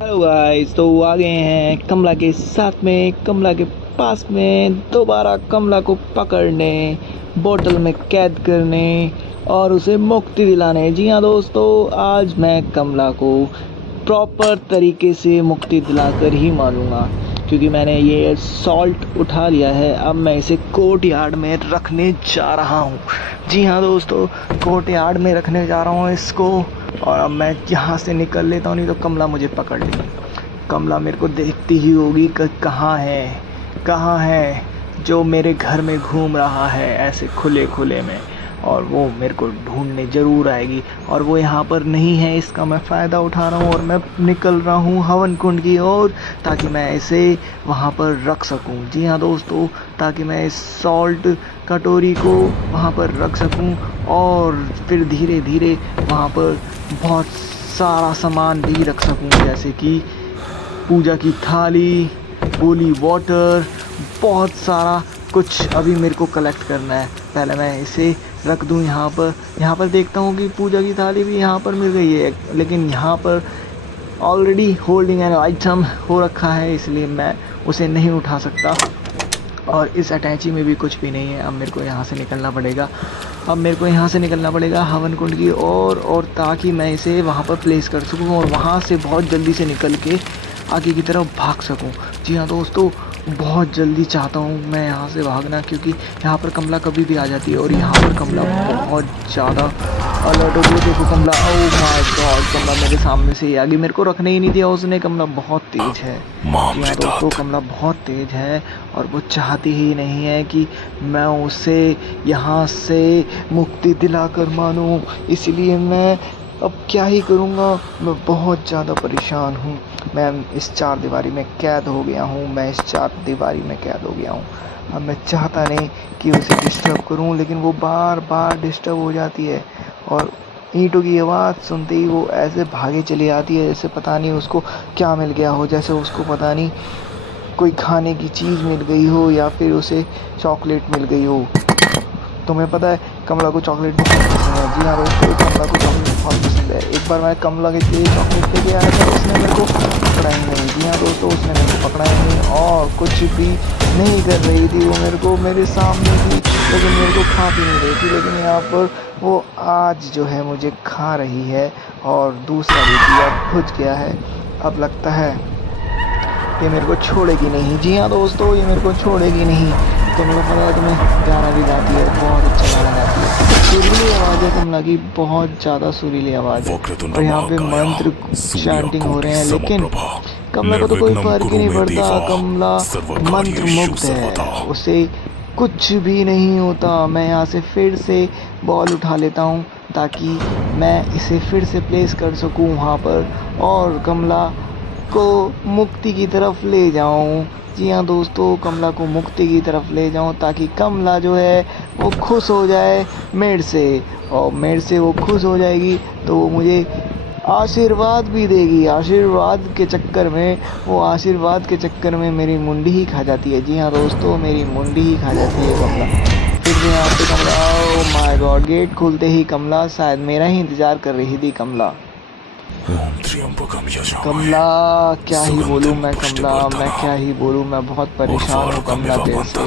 Hello guys, तो आ गए हैं कमला के साथ में, कमला के पास में दोबारा कमला को पकड़ने, बोतल में कैद करने और उसे मुक्ति दिलाने। जी हाँ दोस्तों, आज मैं कमला को प्रॉपर तरीके से मुक्ति दिलाकर ही मानूंगा, क्योंकि मैंने ये सॉल्ट उठा लिया है। अब मैं इसे कोर्ट यार्ड में रखने जा रहा हूँ। जी हाँ दोस्तों, कोर्ट यार्ड में रखने जा रहा हूँ इसको। और अब मैं यहाँ से निकल लेता हूँ, नहीं तो कमला मुझे पकड़ लेगी। कमला मेरे को देखती ही होगी कि कहाँ है जो मेरे घर में घूम रहा है ऐसे खुले खुले में, और वो मेरे को ढूंढने ज़रूर आएगी। और वो यहाँ पर नहीं है, इसका मैं फ़ायदा उठा रहा हूँ और मैं निकल रहा हूँ हवन कुंड की ओर, ताकि मैं इसे वहाँ पर रख सकूँ। जी हाँ दोस्तों, ताकि मैं इस सॉल्ट कटोरी को वहाँ पर रख सकूँ और फिर धीरे धीरे वहाँ पर बहुत सारा सामान भी रख सकूँ, जैसे कि पूजा की थाली, होली वाटर, बहुत सारा कुछ अभी मेरे को कलेक्ट करना है। पहले मैं इसे रख दूँ यहाँ पर देखता हूँ कि पूजा की थाली भी यहाँ पर मिल गई है, लेकिन यहाँ पर ऑलरेडी होल्डिंग एन आइटम हो रखा है, इसलिए मैं उसे नहीं उठा सकता। और इस अटैची में भी कुछ भी नहीं है। अब मेरे को यहाँ से निकलना पड़ेगा हवन कुंड की ओर, और ताकि मैं इसे वहाँ पर प्लेस कर सकूँ और वहाँ से बहुत जल्दी से निकल के आगे की तरफ भाग सकूँ। जी हाँ दोस्तों, बहुत जल्दी चाहता हूँ मैं यहाँ से भागना, क्योंकि यहाँ पर कमला कभी भी आ जाती है और यहाँ पर कमला बहुत ज़्यादा अलर्ट हो गई। देखो कमला, ओह माय गॉड, कमला मेरे सामने से ही आ गई, मेरे को रखने ही नहीं दिया उसने। कमला बहुत तेज है। जी हाँ दोस्तों, कमला बहुत तेज है और वो चाहती ही नहीं है कि मैं उसे यहाँ से मुक्ति दिलाकर मानूँ, इसलिए मैं अब क्या ही करूँगा। मैं बहुत ज़्यादा परेशान हूँ। मैं इस चार दीवारी में कैद हो गया हूँ। अब मैं चाहता नहीं कि उसे डिस्टर्ब करूं, लेकिन वो बार बार डिस्टर्ब हो जाती है और ईंटों की आवाज़ सुनते ही वो ऐसे भागे चली आती है, जैसे पता नहीं उसको क्या मिल गया हो, जैसे उसको पता नहीं कोई खाने की चीज़ मिल गई हो या फिर उसे चॉकलेट मिल गई हो। तुम्हें पता है कमला को चॉकलेट बहुत पसंद है। जी हाँ दोस्तों, कमला को चॉकलेट बहुत पसंद है। एक बार मैं कमला के लिए चॉकलेट लेके आया था, उसने मेरे को पकड़ा ही नहीं। जी हाँ दोस्तों, उसने मेरे को पकड़ा ही नहीं और कुछ भी नहीं कर रही थी। वो मेरे को मेरे सामने थी, लेकिन मेरे को खा भी नहीं रही थी। लेकिन यहाँ पर वो आज जो है मुझे खा रही है और दूसरा भी अब बुझ गया है। अब लगता है ये मेरे को छोड़ेगी नहीं। जी हाँ दोस्तों, ये मेरे को छोड़ेगी नहीं। कमला पता है तुम्हें गाना भी गाती है, बहुत अच्छा गाना गाती है। सुरीली आवाज़ है कमला की, बहुत ज़्यादा सुरीली आवाज़ है। और यहाँ पे मंत्र चैंटिंग हो रहे हैं, लेकिन कमला को तो कोई फर्क ही नहीं पड़ता। कमला मंत्र मुग्ध है, उसे कुछ भी नहीं होता। मैं यहाँ से फिर से बॉल उठा लेता हूँ ताकि मैं इसे फिर से प्लेस कर सकूँ वहाँ पर और कमला को मुक्ति की तरफ ले जाऊं। जी हाँ दोस्तों, कमला को मुक्ति की तरफ ले जाऊं ताकि कमला जो है वो खुश हो जाए मेरे से, और मेरे से वो खुश हो जाएगी तो वो मुझे आशीर्वाद भी देगी। आशीर्वाद के चक्कर में मेरी मुंडी ही खा जाती है। जी हाँ दोस्तों, मेरी मुंडी ही खा जाती है कमला। फिर भी यहाँ पे कमला, ओह माय गॉड, गेट खुलते ही कमला शायद मेरा ही इंतज़ार कर रही थी। कमला क्या ही बोलूँ मैं, मैं बहुत परेशान हूँ कमला तेरे से।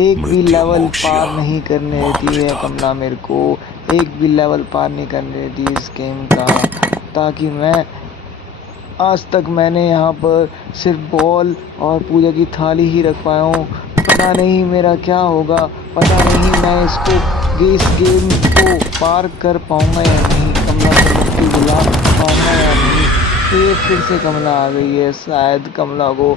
एक भी लेवल पार नहीं करने देती है कमला मेरे को, एक भी लेवल पार नहीं करने देती इस गेम का। ताकि मैं आज तक मैंने यहाँ पर सिर्फ बॉल और पूजा की थाली ही रख पाया हूँ। पता नहीं मेरा क्या होगा, पता नहीं मैं इस गेम को पार कर पाऊँगा या नहीं, कमला को मुक्ति दिला पाऊँगा या नहीं। फिर से कमला आ गई है। शायद कमला को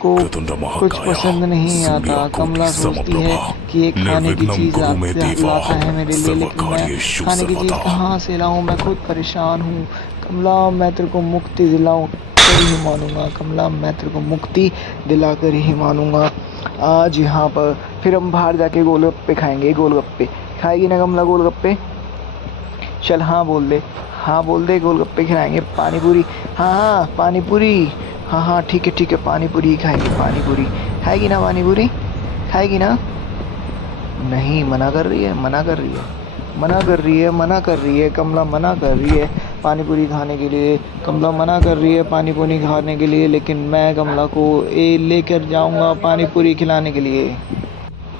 कुछ पसंद नहीं आता। कमला सोचती है कि एक खाने की चीज़ लाता है मेरे लिए, लेकिन मैं खाने की चीज़ कहाँ से लाऊं, मैं खुद परेशान हूँ। कमला, मैं तेरे को मुक्ति दिलाऊं कर ही मानूंगा। कमला, मैं तेरे को मुक्ति दिलाकर ही मानूंगा। आज यहाँ पर फिर हम बाहर जाके गोलगप्पे खाएंगे। गोलगप्पे खाएगी ना कमला? गोलगप्पे चल, हाँ बोल दे, गोलगप्पे खिलाएंगे। पानी पूरी, हाँ पानी पूरी, हाँ ठीक है, पानी पूरी खाएंगे। पानी पूरी खाएगी ना? पानी पूरी खाएगी ना? नहीं, मना कर रही है कमला, मना कर रही है। पानी पूरी खाने के लिए। कमला मना कर रही है पानी पूरी खाने के लिए, लेकिन मैं कमला को लेकर जाऊंगा पानी पूरी खिलाने के लिए।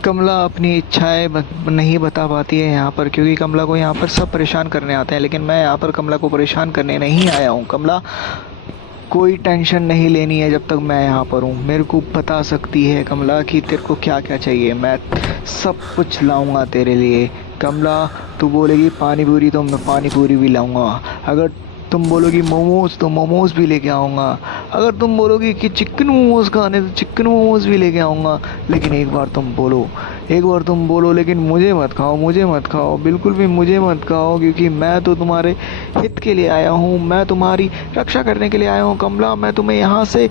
कमला अपनी इच्छाएं नहीं बता पाती है यहाँ पर, क्योंकि कमला को यहाँ पर सब परेशान करने आते हैं, लेकिन मैं यहाँ पर कमला को परेशान करने नहीं आया हूँ। कमला, कोई टेंशन नहीं लेनी है जब तक मैं यहाँ पर हूँ। मेरे को बता सकती है कमला कि तेरे को क्या क्या चाहिए, मैं सब कुछ लाऊंगा तेरे लिए। कमला, तू बोलेगी पानी पूरी तो मैं पानी पूरी भी लाऊंगा। अगर तुम बोलोगी मोमोज तो मोमोज भी लेके आऊँगा। अगर तुम बोलोगी कि चिकन मोमोज खाने तो चिकन मोमोज भी लेके आऊँगा। लेकिन एक बार तुम बोलो लेकिन मुझे मत खाओ, बिल्कुल भी मुझे मत खाओ, क्योंकि मैं तो तुम्हारे हित के लिए आया हूँ, मैं तुम्हारी रक्षा करने के लिए आया हूँ। कमला, मैं तुम्हें यहाँ से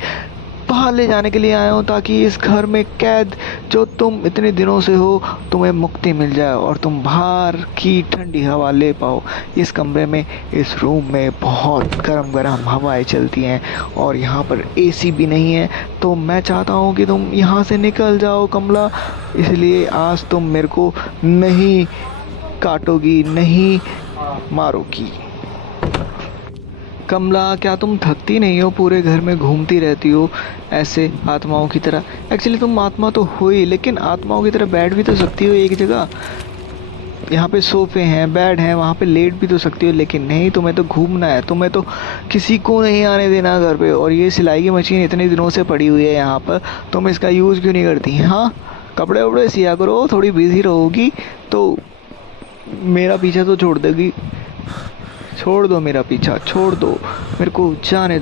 बाहर ले जाने के लिए आया हूँ, ताकि इस घर में कैद जो तुम इतने दिनों से हो, तुम्हें मुक्ति मिल जाए और तुम बाहर की ठंडी हवा ले पाओ। इस कमरे में, इस रूम में बहुत गरम गरम हवाएं चलती हैं और यहाँ पर एसी भी नहीं है, तो मैं चाहता हूँ कि तुम यहाँ से निकल जाओ कमला। इसलिए आज तुम मेरे को नहीं काटोगी, नहीं मारोगी। कमला, क्या तुम थकती नहीं हो? पूरे घर में घूमती रहती हो ऐसे आत्माओं की तरह। एक्चुअली तुम आत्मा तो हो ही, लेकिन आत्माओं की तरह बैठ भी तो सकती हो एक जगह। यहाँ पे सोफे हैं, बेड हैं, वहाँ पे लेट भी तो सकती हो, लेकिन नहीं, तुम्हें तो घूमना है, तुम्हें तो किसी को नहीं आने देना घर पे। और ये सिलाई की मशीन इतने दिनों से पड़ी हुई है यहाँ पर, तुम इसका यूज़ क्यों नहीं करती? हाँ, कपड़े वपड़े सिया करो, थोड़ी बिजी रहोगी तो मेरा पीछा तो छोड़ देगी। छोड़ दो मेरा पीछा, छोड़ दो, मेरे को जाने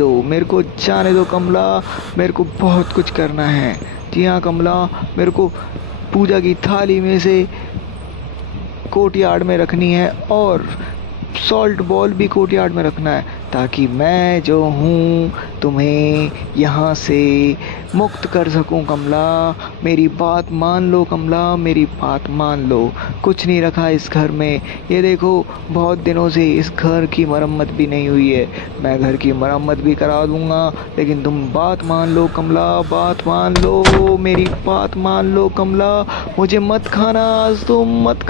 दो कमला। मेरे को बहुत कुछ करना है। जी हाँ कमला, मेरे को पूजा की थाली में से कोर्टयार्ड में रखनी है और सॉल्ट बॉल भी कोर्टयार्ड में रखना है, ताकि मैं जो हूँ तुम्हें यहाँ से मुक्त कर सकूँ। कमला, मेरी बात मान लो कमला, मेरी बात मान लो। कुछ नहीं रखा इस घर में। ये देखो, बहुत दिनों से इस घर की मरम्मत भी नहीं हुई है। मैं घर की मरम्मत भी करा दूँगा, लेकिन तुम बात मान लो कमला, बात मान लो, मेरी बात मान लो कमला। मुझे मत खाना आज, तुम मत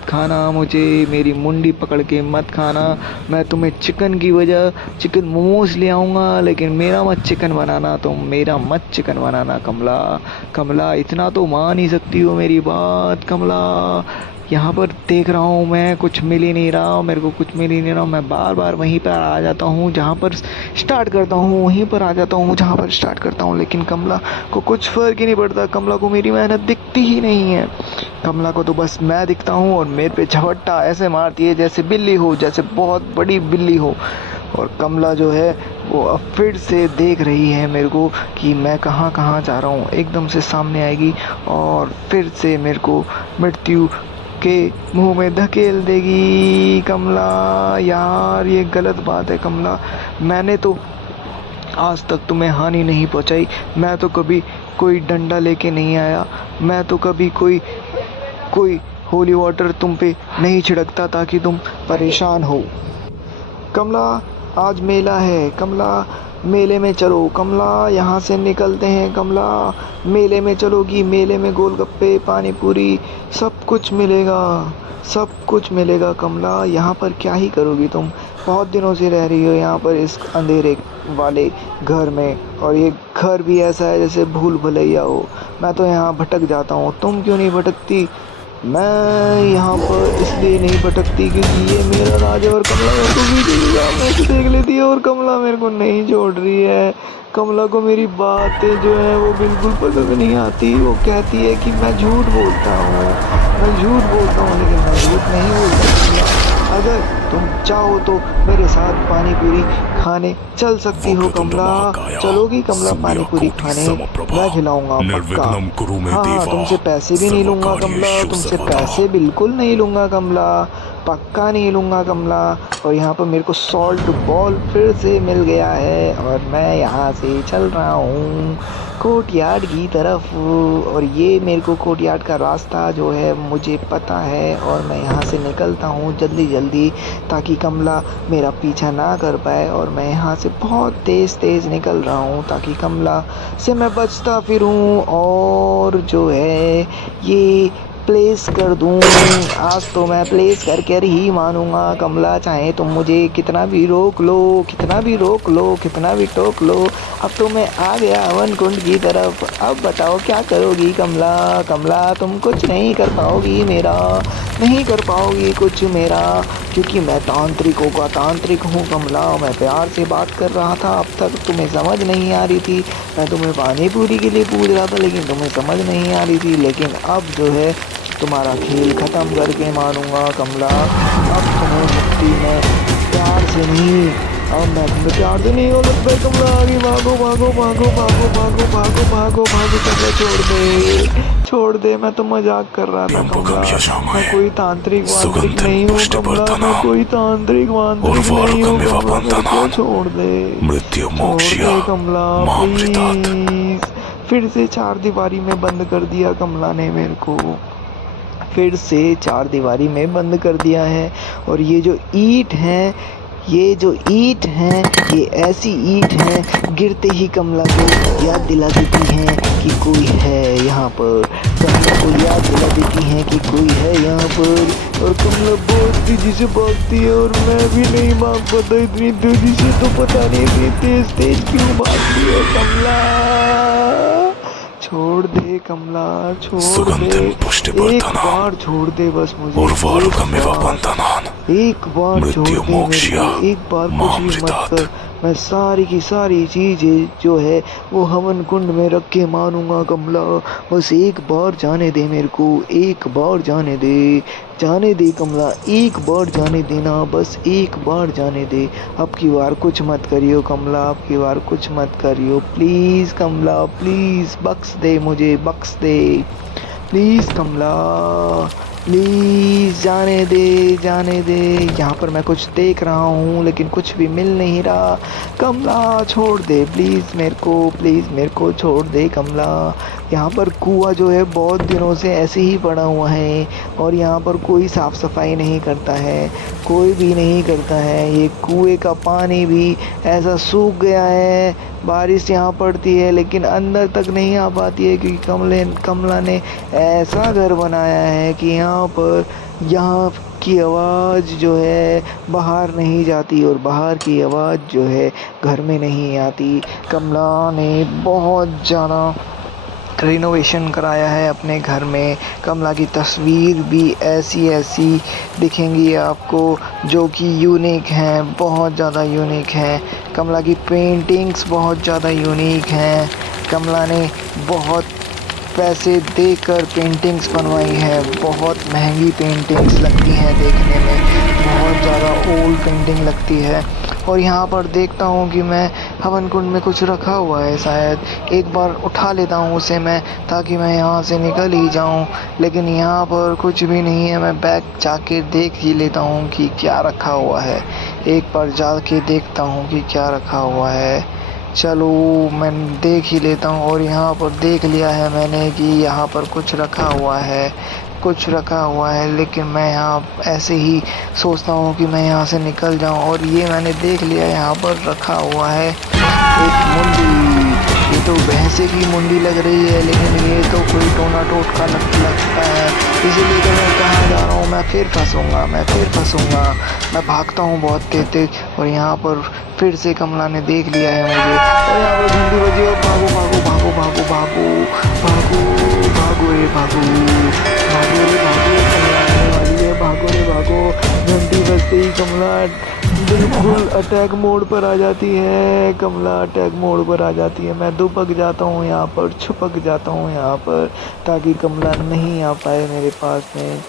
खाना मुझे, मेरी मुंडी पकड़ के मत खाना। मैं तुम्हें चिकन की वजह चिकन मोमोज ले आऊँगा, लेकिन मेरा मत चिकन बनाना कमला, इतना तो मान ही सकती हो मेरी बात कमला। यहाँ पर देख रहा हूँ मैं, कुछ मिल ही नहीं रहा, मेरे को कुछ मिल ही नहीं रहा। मैं बार बार वहीं पर आ जाता हूँ जहाँ पर स्टार्ट करता हूँ, लेकिन कमला को कुछ फ़र्क ही नहीं पड़ता। कमला को मेरी मेहनत दिखती ही नहीं है। कमला को तो बस मैं दिखता हूँ और मेरे पे झपट्टा ऐसे मारती है जैसे बिल्ली हो, जैसे बहुत बड़ी बिल्ली हो। और कमला जो है वो अब फिर से देख रही है मेरे को कि मैं कहाँ कहाँ जा रहा हूँ। एकदम से सामने आएगी और फिर से मेरे को मृत्यु के मुंह में धकेल देगी। कमला यार, ये गलत बात है कमला। मैंने तो आज तक तुम्हें हानि नहीं पहुंचाई। मैं तो कभी कोई डंडा लेके नहीं आया। मैं तो कभी कोई होली वाटर तुम पे नहीं छिड़कता ताकि तुम परेशान हो। कमला, आज मेला है कमला, मेले में चलो कमला, यहाँ से निकलते हैं कमला। मेले में चलोगी, मेले में गोलगप्पे, पानी पूरी, सब कुछ मिलेगा कमला। यहाँ पर क्या ही करोगी तुम? बहुत दिनों से रह रही हो यहाँ पर इस अंधेरे वाले घर में, और ये घर भी ऐसा है जैसे भूल भुलैया हो। मैं तो यहाँ भटक जाता हूँ, तुम क्यों नहीं भटकती? मैं यहाँ पर इसलिए नहीं भटकती क्योंकि ये मेरा राज है और कमला मेरे को भी देख लेती है और कमला मेरे को नहीं छोड़ रही है। कमला को मेरी बातें जो है वो बिल्कुल पसंद नहीं आती। वो कहती है कि मैं झूठ बोलता हूँ, लेकिन मैं झूठ नहीं बोलता कमला। अगर तुम चाहो तो मेरे साथ पानी पूरी खाने चल सकती हो कमला। चलोगी कमला पानी पूरी खाने? मैं खिलाऊंगा पक्का। हाँ, तुमसे पैसे भी नहीं लूँगा कमला, तुमसे पैसे बिल्कुल नहीं लूँगा कमला, पक्का नहीं लूँगा कमला। और यहाँ पर मेरे को सॉल्ट बॉल फिर से मिल गया है और मैं यहाँ से चल रहा हूँ कोर्टयार्ड की तरफ। और ये मेरे को कोर्टयार्ड का रास्ता जो है मुझे पता है, और मैं यहाँ से निकलता हूँ जल्दी ताकि कमला मेरा पीछा ना कर पाए। और मैं यहाँ से बहुत तेज़ निकल रहा हूँ ताकि कमला से मैं बचता फिरूँ। और जो है ये प्लेस कर दूं। आज तो मैं प्लेस करके ही मानूंगा कमला, चाहे तुम मुझे कितना भी रोक लो, कितना भी रोक लो, कितना भी टोक लो। अब तो मैं आ गया हवन कुंड की तरफ। अब बताओ क्या करोगी कमला? कमला तुम कुछ नहीं कर पाओगी मेरा, नहीं कर पाओगी कुछ मेरा, क्योंकि मैं तांत्रिकों का तांत्रिक हूँ कमला। मैं प्यार से बात कर रहा था, अब तक तुम्हें समझ नहीं आ रही थी। मैं तुम्हें पानी पूरी के लिए पूछ रहा था लेकिन तुम्हें समझ नहीं आ रही थी। लेकिन अब जो है तुम्हारा खेल ख़त्म करके मानूंगा कमला। अब तुम्हें मुक्ति में प्यार से नहीं, अब मैं तुम्हें प्यार से नहीं हो लगता है कमला। आगे भागो भागो भागो भागो भागो भागो भागो भागो कमला, छोड़ दे, छोड़ दे। मैं तो मजाक कर रहा था कमला, मैं कोई तांत्रिक वांत्रिक नहीं हूँ कमला, मैं कोई तांत्रिक वांत्रिक नहीं हूँ कमला, मेरे को छोड़ दे, छोड़ दे कमला प्लीज। फिर से चार दीवारी में बंद कर दिया कमला ने मेरे को, फिर से चार दीवारी में बंद कर दिया है। और ये जो ईंट है, ये जो ईंट हैं, ये ऐसी ईंट हैं गिरते ही कमला को याद दिला देती हैं कि कोई है यहाँ पर। कमला को याद दिला देती हैं कि कोई है यहाँ पर। और कमला बहुत तेजी से भागती है और मैं भी नहीं भाग पाता इतनी तेजी से, तो पता नहीं इतनी तेज तेज क्यों भागती है कमला। छोड़ दे कमला, छोड़ दे, एक बार छोड़ दे बस मुझे, एक बार छोड़ दे मेरे को, एक बार कुछ भी मत कर। मैं सारी की सारी चीजें जो है वो हवन कुंड में रख के मानूंगा कमला। बस एक बार जाने दे मेरे को, एक बार जाने दे, जाने दे कमला, एक बार जाने देना, बस एक बार जाने दे। अब की बार कुछ मत करियो कमला, अब की बार कुछ मत करियो प्लीज़ कमला, प्लीज़ बख्श दे मुझे, बख्श दे प्लीज़ कमला, प्लीज़ जाने दे, जाने दे। यहाँ पर मैं कुछ देख रहा हूँ लेकिन कुछ भी मिल नहीं रहा कमला, छोड़ दे प्लीज़ मेरे को, प्लीज़ मेरे को छोड़ दे कमला। यहाँ पर कुआं जो है बहुत दिनों से ऐसे ही पड़ा हुआ है और यहाँ पर कोई साफ़ सफाई नहीं करता है, कोई भी नहीं करता है। ये कुएं का पानी भी ऐसा सूख गया है, बारिश यहाँ पड़ती है लेकिन अंदर तक नहीं आ पाती है, क्योंकि कमला ने ऐसा घर बनाया है कि यहाँ की आवाज़ जो है बाहर नहीं जाती और बाहर की आवाज़ जो है घर में नहीं आती। कमला ने बहुत ज़्यादा रिनोवेशन कराया है अपने घर में। कमला की तस्वीर भी ऐसी ऐसी दिखेंगी आपको जो कि यूनिक हैं, बहुत ज़्यादा यूनिक हैं। कमला की पेंटिंग्स बहुत ज़्यादा यूनिक हैं। कमला ने बहुत पैसे देकर पेंटिंग्स बनवाई है, बहुत महंगी पेंटिंग्स लगती हैं देखने में, बहुत ज़्यादा ओल्ड पेंटिंग लगती है। और यहाँ पर देखता हूँ कि मैं हवन कुंड में कुछ रखा हुआ है, शायद एक बार उठा लेता हूँ उसे मैं, ताकि मैं यहाँ से निकल ही जाऊँ। लेकिन यहाँ पर कुछ भी नहीं है, मैं बैग जाके देख ही लेता हूँ कि क्या रखा हुआ है, एक बार जाके देखता हूँ कि क्या रखा हुआ है। चलो मैं देख ही लेता हूँ। और यहाँ पर देख लिया है मैंने कि यहाँ पर कुछ रखा हुआ है, कुछ रखा हुआ है, लेकिन मैं यहाँ ऐसे ही सोचता हूँ कि मैं यहाँ से निकल जाऊँ। और ये मैंने देख लिया यहाँ पर रखा हुआ है एक मुंडी। ये तो भैंसे की मुंडी लग रही है लेकिन ये तो कोई टोना टोटका लगता है, इसीलिए तो मैं कहाँ जा रहा हूँ, मैं फिर फंसूँगा, मैं फिर फंसूँगा। मैं भागता हूँ बहुत तेज तेज और यहाँ पर फिर से कमला ने देख लिया है मुझे। और यहाँ पर घंटी बजी और भागो भागो भागो भागो भागो भागो भागो रे भागो, भागो रे भागो, कमला आने वाली है, भागो रे भागो। घंटी बजते ही कमला बिल्कुल अटैक मोड पर आ जाती है, कमला अटैक मोड पर आ जाती है। मैं दुबक जाता हूँ यहाँ पर, छुपक जाता हूँ यहाँ पर, ताकि कमला नहीं आ पाए मेरे पास में।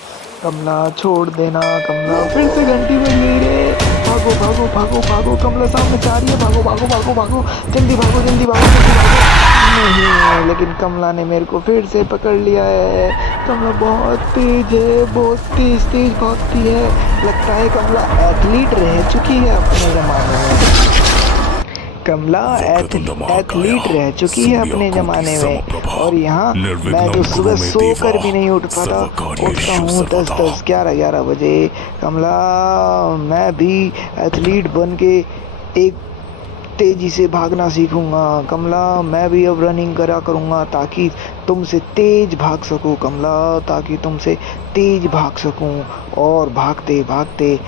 कमला छोड़ देना कमला, फिर से घंटी बज गई रे, भागो भागो भागो भागो, कमला सामने से आ रही है, भागो भागो भागो भागो, जल्दी भागो जल्दी भागो जल्दी भागो। नहीं, लेकिन कमला ने मेरे को फिर से पकड़ लिया है। कमला बहुत तेज है, बहुत तेज तेज भागती है, लगता है कमला एथलीट रह चुकी है अपने ज़माने में। कमला एथलीट रह चुकी है अपने ज़माने में। और यहाँ मैं तो सुबह सोकर भी नहीं उठ पाता, उठता हूँ 10-10 11-11 बजे। कमला मैं भी एथलीट बन के एक तेज़ी से भागना सीखूँगा कमला। मैं भी अब रनिंग करा करूँगा ताकि तुमसे तेज़ भाग सकूँ कमला, ताकि तुमसे तेज़ भाग सकूँ और भागते भागते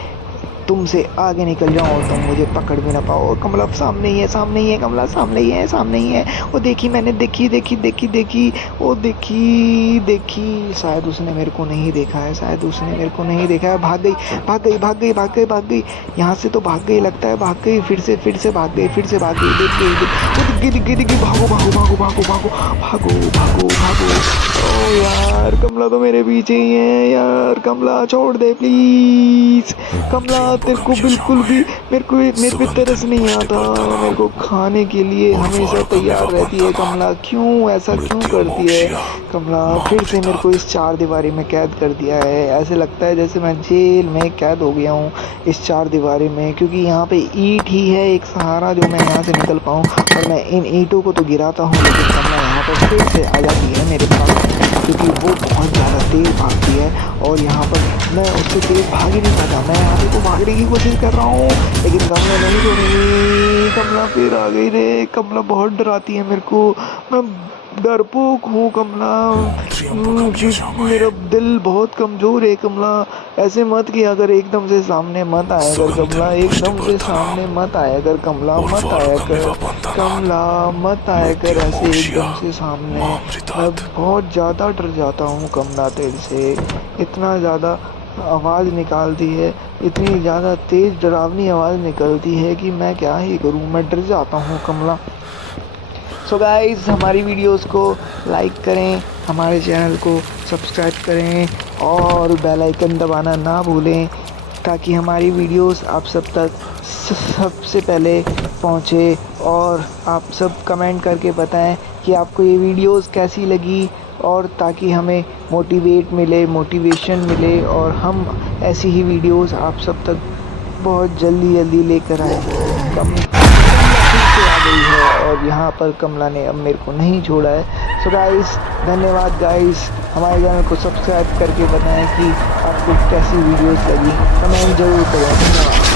तुमसे आगे निकल जाऊँ और तुम मुझे पकड़ भी ना पाओ। कमला सामने ही है, सामने ही है कमला, सामने ही है, सामने ही है। वो देखी मैंने, देखी देखी देखी देखी, वो देखी देखी। शायद उसने मेरे को नहीं देखा है, शायद उसने मेरे को नहीं देखा है। भाग गई भाग गई भाग गई भाग गई भाग गई। यहाँ से तो भाग गई लगता है, भाग गई। फिर से भाग गई, फिर से भाग गई। दिख गई, वो दिख गई दिख गई। भागो भागो भागो भागो भागो भागो भागो भागो। ओ यार कमला तो मेरे पीछे ही है यार। कमला छोड़ दे प्लीज। कमला तेरे को बिल्कुल भी मेरे पे तरस नहीं आता। मेरे को खाने के लिए हमेशा तैयार रहती है कमला। क्यों ऐसा क्यों करती है कमला? फिर से मेरे को इस चार दीवारी में कैद कर दिया है। ऐसे लगता है जैसे मैं जेल में कैद हो गया हूँ इस चार दीवारी में, क्योंकि यहाँ पे ईंट ही है एक सहारा जो मैं यहाँ से निकल पाऊँ। और मैं इन ईंटों को तो गिराता हूँ, लेकिन कमला यहाँ पर फिर से आ जाती है मेरे पास, क्योंकि वो बहुत ज़्यादा तेज़ भागती है। और यहाँ पर मैं उससे तेज़ भाग ही नहीं पाता। मैं यहाँ पे तो भागने की कोशिश कर रहा हूँ, लेकिन कमला नहीं छोड़ेगी। कमला फिर आ गई रे। कमला बहुत डराती है मेरे को। मैं डरपोक हूँ कमला। मेरा दिल बहुत कमज़ोर है कमला। ऐसे मत किया कर, एकदम से सामने मत आया कर कमला, एकदम से सामने मत आया कर कमला, मत आया कर कमला, मत आया कर ऐसे एकदम से सामने। मैं बहुत ज़्यादा डर जाता हूँ कमला तेरे से। इतना ज़्यादा आवाज़ निकालती है, इतनी ज़्यादा तेज़ डरावनी आवाज़ निकलती है कि मैं क्या ही करूँ, मैं डर जाता हूँ कमला। सो गाइस, हमारी वीडियोस को लाइक करें, हमारे चैनल को सब्सक्राइब करें और बेल आइकन दबाना ना भूलें, ताकि हमारी वीडियोस आप सब तक सबसे पहले पहुँचे। और आप सब कमेंट करके बताएं कि आपको ये वीडियोस कैसी लगी, और ताकि हमें मोटिवेशन मिले और हम ऐसी ही वीडियोस आप सब तक बहुत जल्दी लेकर आए। कमला फिर से आ गई है और यहाँ पर कमला ने अब मेरे को नहीं छोड़ा है। सो गाइस, धन्यवाद गाइस। हमारे चैनल को सब्सक्राइब करके बताएं कि आपको कैसी वीडियोस लगी, कमेंट जरूर करें। धन्यवाद।